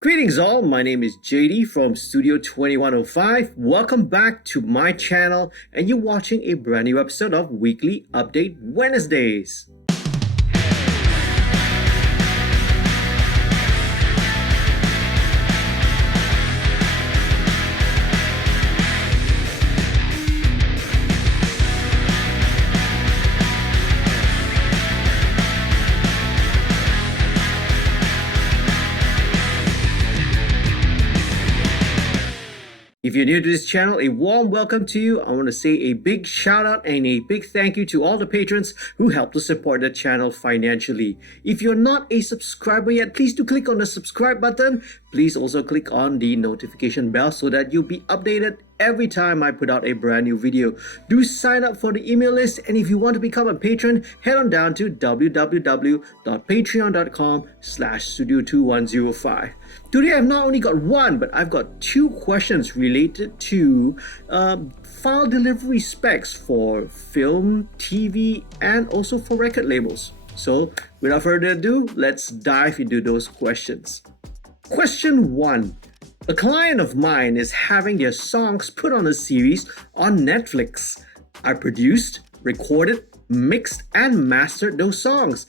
Greetings all, my name is JD from Studio 2105. Welcome back to my channel and you're watching a brand new episode of Weekly Update Wednesdays. If you're new to this channel, a warm welcome to you. I want to say a big shout out and a big thank you to all the patrons who help to support the channel financially. If you're not a subscriber yet, please do click on the subscribe button. Please also click on the notification bell so that you'll be updated every time I put out a brand new video. Do sign up for the email list, and if you want to become a patron, head on down to www.patreon.com/studio2105. Today I've not only got one, but I've got two questions related to file delivery specs for film, TV, and also for record labels. So without further ado, let's dive into those questions. Question 1. A client of mine is having their songs put on a series on Netflix. I produced, recorded, mixed, and mastered those songs.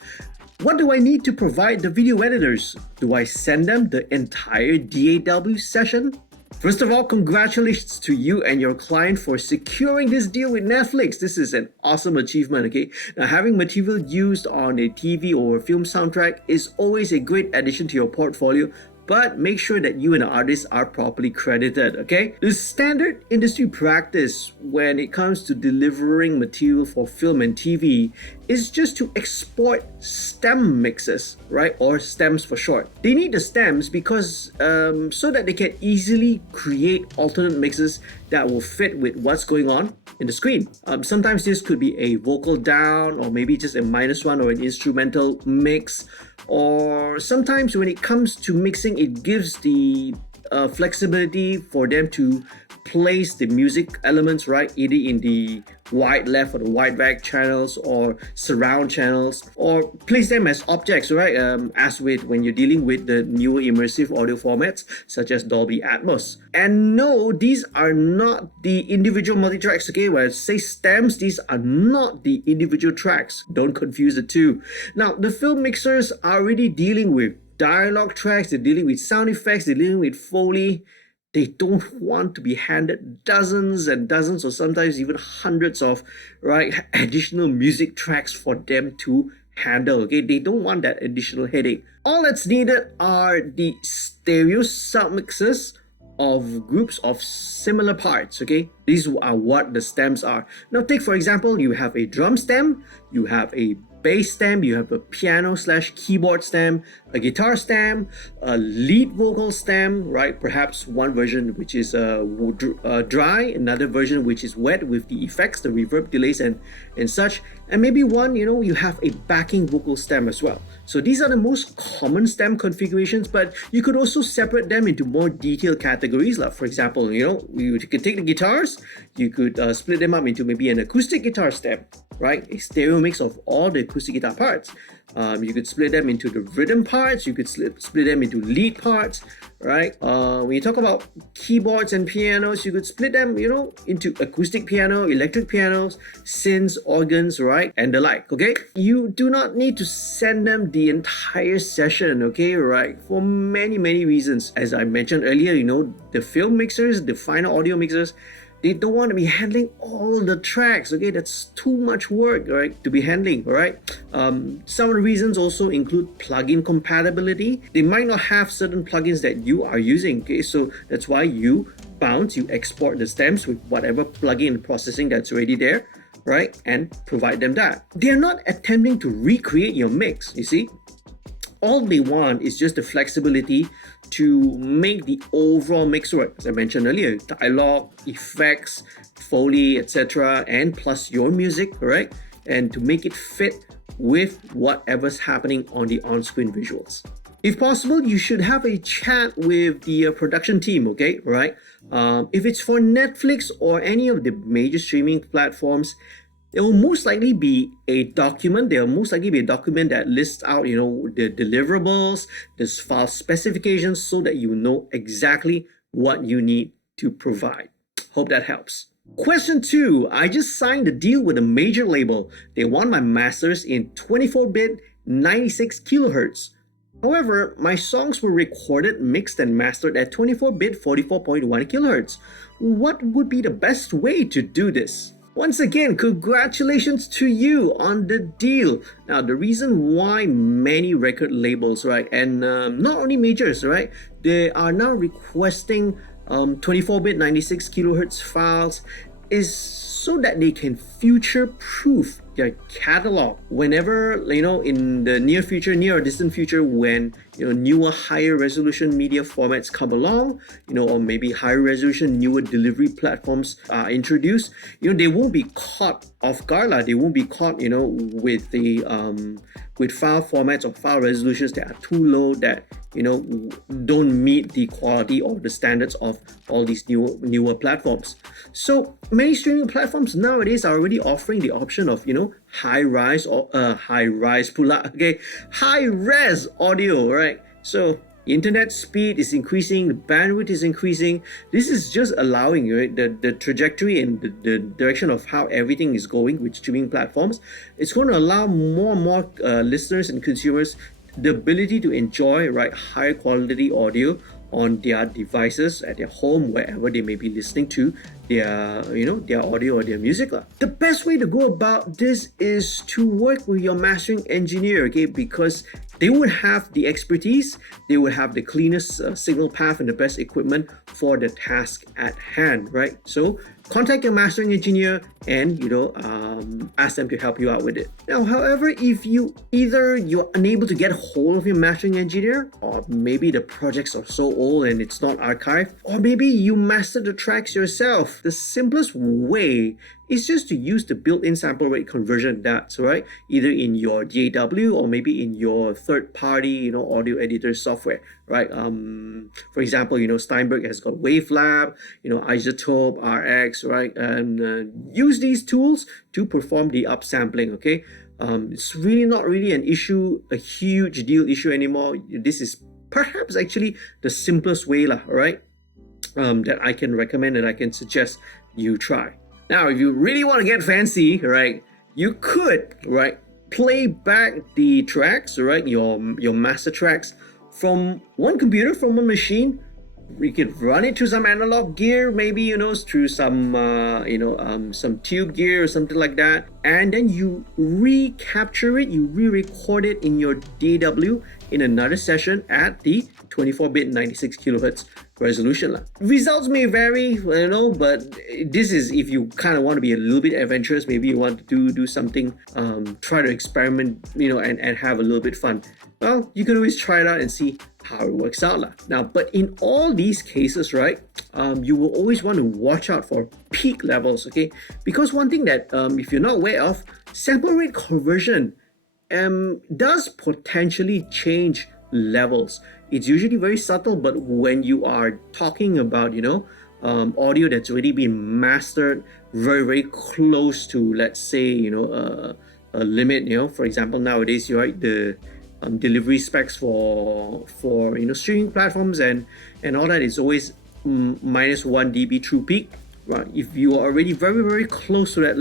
What do I need to provide the video editors? Do I send them the entire DAW session? First of all, congratulations to you and your client for securing this deal with Netflix. This is an awesome achievement, okay? Now, having material used on a TV or a film soundtrack is always a great addition to your portfolio, but make sure that you and the artists are properly credited, okay? The standard industry practice when it comes to delivering material for film and TV is just to export stem mixes, right? Or stems for short. They need the stems because so that they can easily create alternate mixes that will fit with what's going on in the screen. Sometimes this could be a vocal down, or maybe just a -1 or an instrumental mix. Or sometimes when it comes to mixing, it gives the flexibility for them to place the music elements, right, either in the wide left or the wide right channels or surround channels, or place them as objects, right, as with when you're dealing with the newer immersive audio formats such as Dolby ATMOS. And no, these are not the individual multi-tracks, okay? When I say stems, these are not the individual tracks. Don't confuse the two. Now, the film mixers are already dealing with dialogue tracks, they're dealing with sound effects, they're dealing with Foley. They don't want to be handed dozens and dozens or sometimes even hundreds of additional music tracks for them to handle, okay? They don't want that additional headache. All that's needed are the stereo submixes of groups of similar parts, okay? These are what the stems are. Now take for example, you have a drum stem, you have a bass stem, you have a piano/keyboard stem, a guitar stem, a lead vocal stem, right? Perhaps one version which is dry, another version which is wet with the effects, the reverb, delays, and such. And maybe one, you have a backing vocal stem as well. So these are the most common stem configurations, but you could also separate them into more detailed categories. Like for example, you could take the guitars, you could split them up into maybe an acoustic guitar stem, right? A stereo mix of all the acoustic guitar parts. You could split them into the rhythm parts, you could split them into lead parts, right? When you talk about keyboards and pianos, you could split them, into acoustic piano, electric pianos, synths, organs, right? And the like, okay? You do not need to send them the entire session, okay, right? For many, many reasons. As I mentioned earlier, the film mixers, the final audio mixers, they don't want to be handling all the tracks, okay? That's too much work, right, to be handling, all right? Some of the reasons also include plugin compatibility. They might not have certain plugins that you are using, okay? So that's why you export the stems with whatever plugin processing that's already there, right? And provide them that. They're not attempting to recreate your mix, you see? All they want is just the flexibility to make the overall mix work. As I mentioned earlier, dialogue, effects, Foley, etc., and plus your music, right? And to make it fit with whatever's happening on the on-screen visuals. If possible, you should have a chat with the production team, okay, right? If it's for Netflix or any of the major streaming platforms, There will most likely be a document. There will most likely be a document that lists out, the deliverables, the file specifications, so that you know exactly what you need to provide. Hope that helps. Question 2. I just signed a deal with a major label. They want my masters in 24-bit 96 kilohertz. However, my songs were recorded, mixed, and mastered at 24-bit 44.1 kilohertz. What would be the best way to do this? Once again, congratulations to you on the deal. Now, the reason why many record labels, right, and not only majors, right, they are now requesting 24-bit 96 kilohertz files is so that they can future-proof their catalog whenever, in the near future, near or distant future, when, newer higher resolution media formats come along, or maybe higher resolution newer delivery platforms are introduced, they won't be caught off guard. They won't be caught, with the with file formats or file resolutions that are too low, that don't meet the quality or the standards of all these newer platforms. So many streaming platforms nowadays are already offering the option of high res audio, right? So internet speed is increasing, the bandwidth is increasing. This is just allowing, right, the trajectory and the direction of how everything is going with streaming platforms. It's going to allow more and more listeners and consumers the ability to enjoy, right, high quality audio on their devices at their home, wherever they may be listening to their their audio or their music. The best way to go about this is to work with your mastering engineer, okay, because they would have the expertise, they would have the cleanest signal path and the best equipment for the task at hand, right? So contact your mastering engineer and ask them to help you out with it. Now, however, if you're unable to get hold of your mastering engineer, or maybe the projects are so old and it's not archived, or maybe you master the tracks yourself, the simplest way is just to use the built-in sample rate conversion DATs, right? Either in your DAW or maybe in your third-party, audio editor software, right? For example, Steinberg has got Wavelab, Isotope, RX, right? And use these tools to perform the upsampling, okay? It's really not really an issue, a huge deal issue anymore. This is perhaps actually the simplest way, right? That I can recommend and I can suggest you try. Now, if you really want to get fancy, right, you could, right, play back the tracks, right, your master tracks from one computer, from one machine. We could run it through some analog gear, maybe, through some, some tube gear or something like that. And then you recapture it, you re-record it in your DAW in another session at the 24-bit 96 kilohertz resolution. Results may vary, but this is if you kind of want to be a little bit adventurous. Maybe you want to do something, try to experiment, and have a little bit fun. Well, you can always try it out and see how it works out. Now, but in all these cases, right, you will always want to watch out for peak levels, okay? Because one thing that, if you're not aware of, sample rate conversion does potentially change levels. It's usually very subtle, but when you are talking about, audio that's already been mastered very, very close to, let's say, a limit, for example, nowadays, right, the delivery specs for streaming platforms and all that is always minus 1 dB true peak. Right, if you are already very, very close to that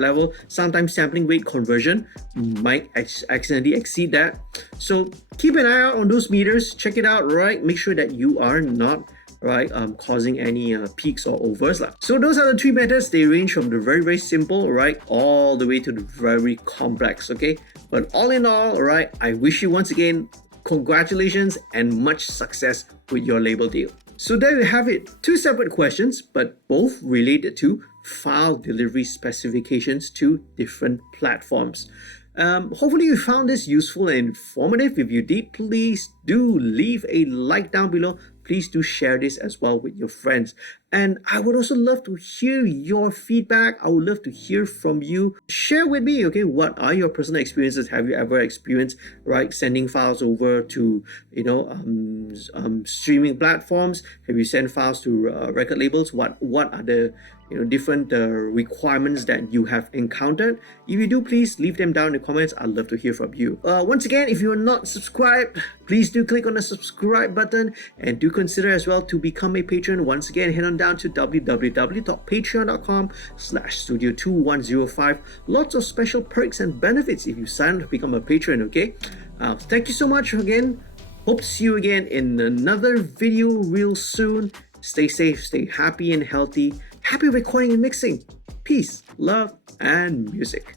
level, sometimes sampling rate conversion might accidentally exceed that. So keep an eye out on those meters. Check it out, right? Make sure that you are not causing any peaks or overs. So those are the three methods. They range from the very, very simple, right, all the way to the very complex. Okay, but all in all, right, I wish you once again congratulations and much success with your label deal. So there you have it, two separate questions, but both related to file delivery specifications to different platforms. Hopefully you found this useful and informative. If you did, please do leave a like down below. please do share this as well with your friends. And I would also love to hear your feedback. I would love to hear from you. Share with me, okay, what are your personal experiences? Have you ever experienced, right, sending files over to, streaming platforms? Have you sent files to record labels? What are the different requirements that you have encountered? If you do, please leave them down in the comments. I'd love to hear from you. Once again, if you are not subscribed, please do click on the subscribe button and do consider as well to become a patron. Once again, head on down to www.patreon.com/studio2105. Lots of special perks and benefits if you sign up to become a patron, okay? Thank you so much again. Hope to see you again in another video real soon. Stay safe, stay happy and healthy. Happy recording and mixing. Peace, love, and music.